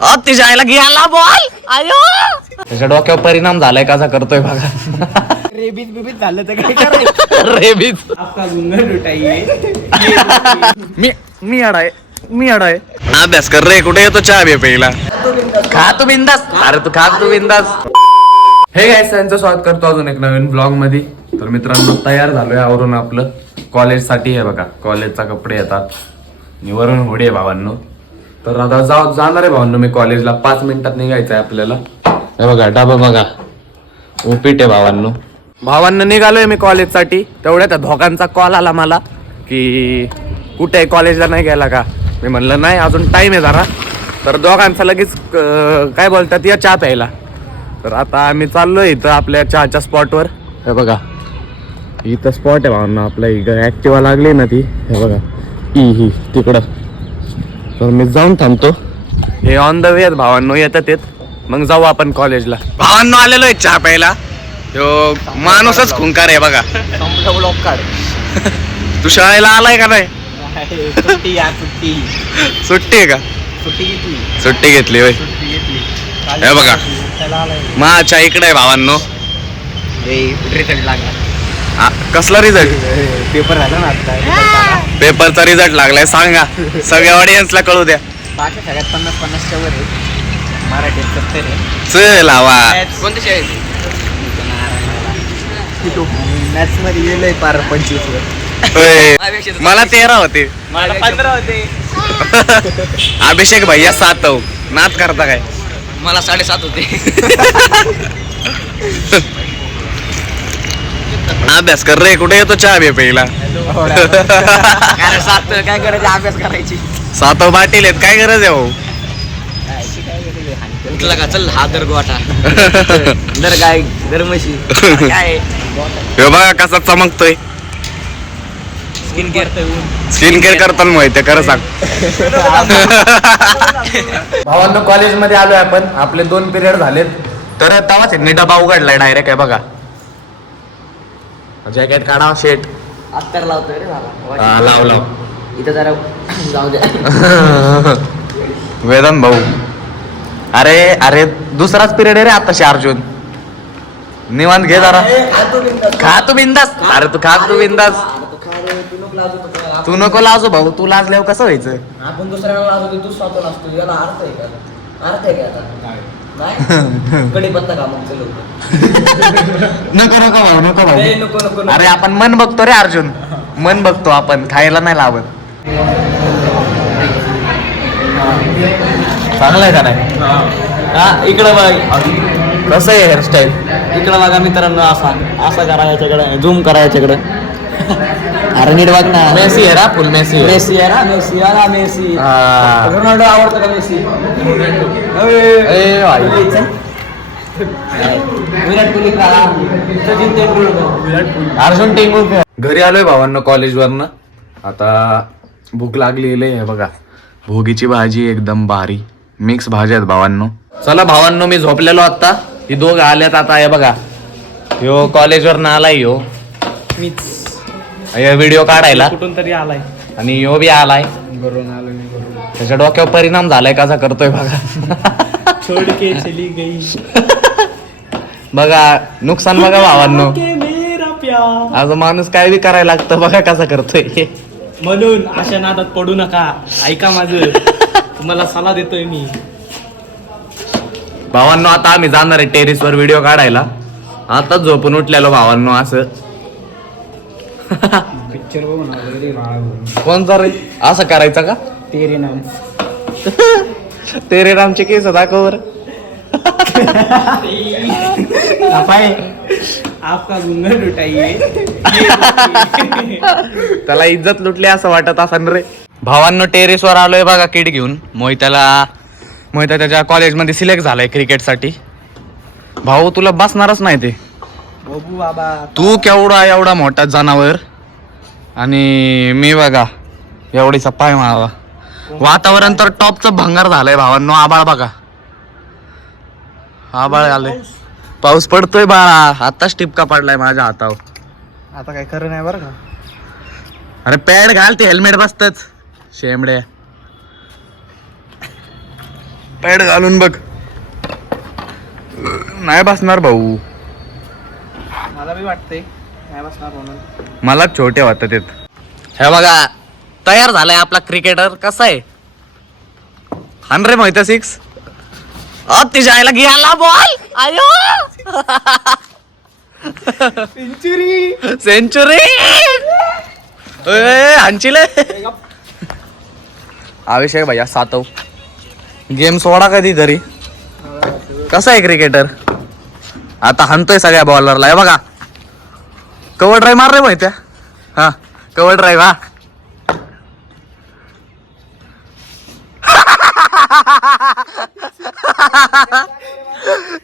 जायला घ्यायला बॉल आयो त्याच्या डोक्यावर परिणाम झालाय कसा करतोय बघा. रेबीज बिबीज झालं तर काय करायचं. रेबीज आपका गुंगा लुटाइए. मी अडाय अभ्यास कर रे. कुठे येतो चहा बे पहिला खा तू बिंदास. अरे तू खा तू बिंदास. हे गाइस त्यांचं स्वागत करतो अजून एक नवीन ब्लॉग मध्ये. तर मित्रांनो तयार झालोय आवरून आपलं कॉलेज साठी. आहे बघा कॉलेजचा कपडे येतात वरून होडी आहे भावांनो. तर आता जाणार आहे भावांनो मी कॉलेजला. 5 मिनिटात निघायचं आहे आपल्याला. हे बघा डबा बघा उपीट आहे भावांनो निघालोय मी कॉलेजसाठी. तेवढ्या त्या धोकांचा कॉल आला मला की कुठे कॉलेजला नाही गेला का. मी म्हणलं नाही अजून टाइम आहे जरा. तर दोघांचा लगेच काय बोलतात या चहा प्यायला. तर आता आम्ही चाललोय इथं आपल्या चहाच्या स्पॉटवर. हे बघा इथं स्पॉट आहे भावांनो आपल्या इथं ऍक्टिवा लागली ना ती. हे बघा ही तिकडं. तर मी जाऊन थांबतो. हे ऑन द वे आहेत भावांनो येतात मग जाऊ आपण कॉलेजला. भावांनो आलेलो आहे चहा प्यायला. तो माणूसच खुंकार आहे बघा. ब्लॉक काढ. तू शाळेला आलाय का नाही. सुट्टी या सुट्टी. सुट्टी आहे का. सुट्टी घेतली होय. हे बघा माझ्या इकडे आहे भावांनो. रिझल्ट लागला. कसला रिझल्ट. पेपर झाला ना आता. पेपरचा रिझल्ट लागलाय सांगा सगळ्या ऑडियन्सला कळू द्या. बाकी सगळ्यात 50-50च्या वर आहे. मराठीत 70 आहे. चल आवा. कोणत्या शाळेत. मॅथ्स मध्ये गेलोय पार 25 वर. मला 13 होते. मला 15 होते. अभिषेक भैया 7 नाच करता काय. मला 7.5 होते. अभ्यास कर रे. कुठे येतो चहा बे पहिला. अरे 7 काय करायचं अभ्यास करायची. 7 बाटील आहेत काय गरज आहे भाऊ. उठला का चल हा दर गोटा. दर गाय दर म्हशी काय. हे बघा कसा चमकतोय. स्किन केअर करताना माहिती खरं सांग. भावांनो कॉलेजमध्ये आलोय आपण. आपले 2 पिरियड झालेत. तर तवाच डबा उघडलाय डायरेक्ट. आहे बघा जॅकेट काढा शेट. अत्तर लावतोय रे मला. लाव इथं जरा जाऊ द्या. वेदन भाऊ. अरे दुसराच पिरियड आहे रे आताशी अर्जुन. निवांत घे जरा. खा तू बिंदास. अरे तू खा तू बिंदास. तू नको लाजू भाऊ. तू लाजल्यावर कसं व्हायचं. आपण दुसऱ्याला लाजतो तू स्वतः लाजतो. याला अर्थ आहे का. अर्थ आहे का आता. नाही कडीपत्ता का मग चलो. नको भाऊ नको भाऊ. नको. अरे आपण मन बघतो रे अर्जुन. मन बघतो आपण खायला नाही लावत. चांगलंय का नाही. हा इकडं बघ कसं आहे हेअरस्टाईल. इकडं बघा मित्रांनो. असा करा याच्याकडे. झूम करा याच्याकडे. अरे नीट बघ ना. मेसी आहे ना फुल मेसी. मेसी आहे ना. मेसी आला मेसी. रोनाल्डो आवडतो का मेसी. विराट कोहली आला. सचिन तेंडुलकर. अर्जुन टेंडुलकर. घरी आलोय भावांना कॉलेजवरनं. आता भूक लागलेली आहे बघा. भोगीची भाजी एकदम भारी. मिक्स भाज्या आहेत भावांनो. चला भावांनो मी झोपलेलो आता. ही दोघं आल्यात आता. हे बघा ह्यो कॉलेजवरनं आलाय. मीच व्हिडिओ काढायला कुठून तरी आलाय. आणि ह्यो बी आलाय. घरून आलो मी घरून. त्याच्या डोक्यावर परिणाम झालाय कसा करतोय बघा. छोड के चली गई. बघा नुकसान बघा भावांनो. मेरा प्यार. आज माणूस काय बी करायला लागतं बघा कसा करतोय. म्हणून अशा नादात पडू नका. ऐका माझं. तुम्हाला सल्ला देतोय मी. भावांनो आता आम्ही जाणार आहे टेरेसवर व्हिडिओ काढायला. आता झोपून उठलेलो भावांनो असं. पिक्चर बघून कोणचा रे. असं करायचं का. तेरे नाम. तेरे रामचे केस दाखवर. आपका गुंगा लुटाइए. त्याला इज्जत लुटली असं वाटत असन रे. भावांनो टेरेसवर आलोय बघा किट घेऊन. मोहिता त्याच्या कॉलेजमध्ये सिलेक्ट झालाय क्रिकेटसाठी. भाऊ तुला बसणारच नाही ते. बघू बाबा. तू केवढा एवढा मोठा जनावर आणि मी बघा एवढीचा पाय मावा. वातावरण तर टॉपचं भंगार झालंय भावांनो. आबाळ बघा. आबाळ आलंय. पाऊस पडतोय बाळा. आताच टिपका पडलाय माझ्या हातावर. आता काय खरं नाही बरं का. अरे पॅड घाल. ते हेल्मेट बसतच शेमड्या. पॅड घालून बघ. नाही बसणार भाऊ. मला बी वाटतंय नाही बसणार म्हणून. मला छोटे वाटत येत. हे बघा तयार झालाय आपला क्रिकेटर. कसा आहे? 100 माहिती 6. तिच्या गेला बॉल. आयो सेंचुरी हांचिले. अभिषेक भैया सातव गेम सोडा कधी तरी. कसा आहे क्रिकेटर? आता हाणतोय सगळ्या बॉलरला. हे बघा कव्हर ड्राईव्ह मार रे माहिती. हा कव्हर ड्राईव्ह. हा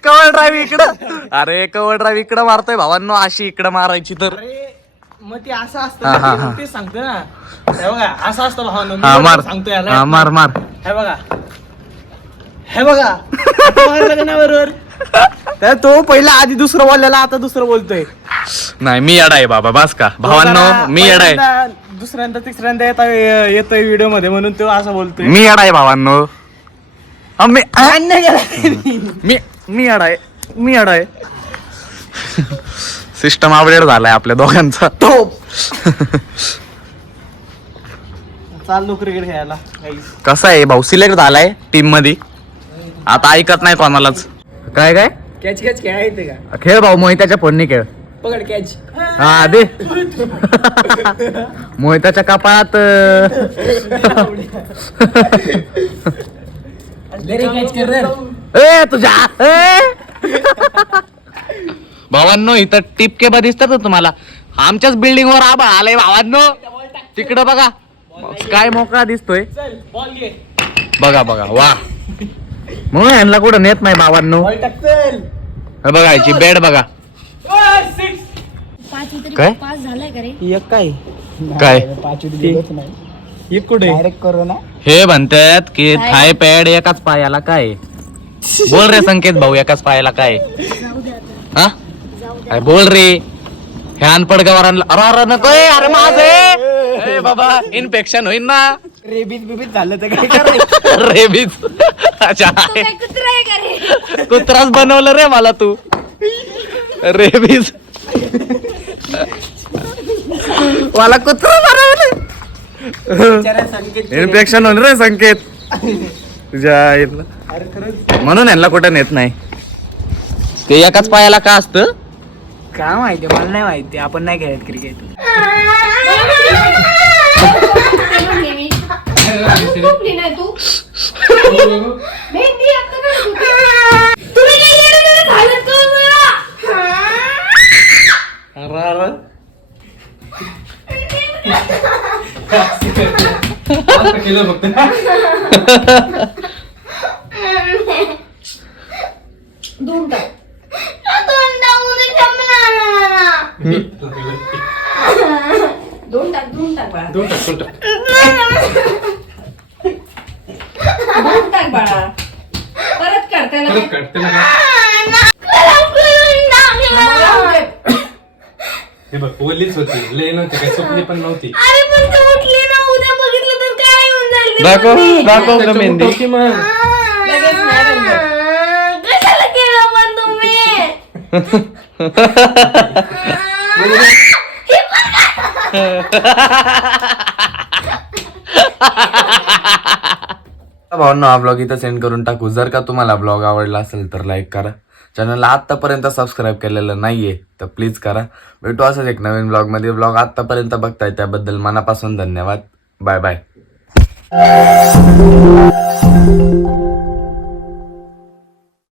कव्हर ड्राईव्ह इकडं. अरे कव्हर ड्राईव्ह इकडं मारतोय भावांनो. अशी इकडं मारायची तर मग ते असं हा, असतं हा, ना, ते सांगतो ना. हे बघा असं असतं भावांनो. मी हा मार. सांगतो हा याला. मार मार. हे बघा हे बघा आता मारलं ना बरोबर. तर तो पहिला आधी दुसरं बोललेला आता दुसरं बोलतोय. नाही मी येडा आहे बाबा. बस का भावांनो मी येडा आहे. दुसऱ्यांदा तिसऱ्यांदा येतोय व्हिडिओ मध्ये म्हणून तो असं बोलतोय. मी येडा आहे भावांनो. हा, मी येडा आहे. मी येडा आहे. सिस्टम अपडेट झालाय आपल्या दोघांचा. चाललो क्रिकेट खेळायला. कसा आहे भाऊ? सिलेक्ट झालाय टीम मध्ये. आता ऐकत नाही कोणालाच. काय काय कॅच कॅच खेळायचं का? खेळ भाऊ. मोहित्याच्या फोननी खेळ. पकड कॅच. हा दे. मोहिताच्या कपाळात कॅच कर रे. ए तुझ्या भावांनो इथं टिपके बा दिसतात ना तुम्हाला. आमच्याच बिल्डिंग वर आबा आलाय भावांनो. तिकडं बघा काय मोकळा दिसतोय. चल बॉल घे. बघा बघा वा. मग ह्यांना कुठं नेत नाही भावांनो. बॉल टाक चल. हे बघा याची बेड बघा. काय? पास झालाय का रे? एक काय काय एक कुठे डायरेक्ट करू ना. हे म्हणतात की थाय पॅड एकाच पायाला काय. बोल रे संकेत भाऊ एकाच पायाला काय. जाऊ दे आता. हा काय बोल रे. हे अनपड गवारांना. अरे अरे नको. अरे माझे बाबा इन्फेक्शन होईल ना. रेबीज बिबीज झालं तर काय करायचं. रेबीज. अच्छा तो काय कुत्रा आहे का रे? कुत्राच बनवलं रे मला तू. रेबीज मला कुत्रा बनवलं. इन्फेक्शन होईल रे संकेत तुझ्या आईला. अरे खरंच म्हणून यांना कुठं नेत नाही. ते एकाच पायाला का असतं काय माहिती मला नाही माहिती. आपण नाही खेळत क्रिकेट. झोपली नाही तू? मेहंदी आता काढत होती. तुम्ही काय येडे-बेडे झालेत का मला? धुवून टाक. धुवून टाक बाळा. धुवून टाक बाळा. परत काढ त्याला. हे बघ ओलीच होती. लय नव्हती काय सुकली पण नव्हती. अरे पण तू उठली ना उद्या बघितलं तर काय होऊन जाईल ते दाखव मम्मी. दाखव का मेहंदी. होती मग. लगेच नाही रंगत. कशाला केलं पण तुम्ही? भावांनो हा ब्लॉग इथं सेंड करून टाकू. जर का तुम्हाला ब्लॉग आवडला असेल तर लाईक करा. चॅनलला आत्तापर्यंत सबस्क्राईब केलेलं नाहीये तर प्लीज करा. भेटू असंच एक नवीन ब्लॉग मध्ये. ब्लॉग आत्तापर्यंत बघताय त्याबद्दल मनापासून धन्यवाद. Bye bye.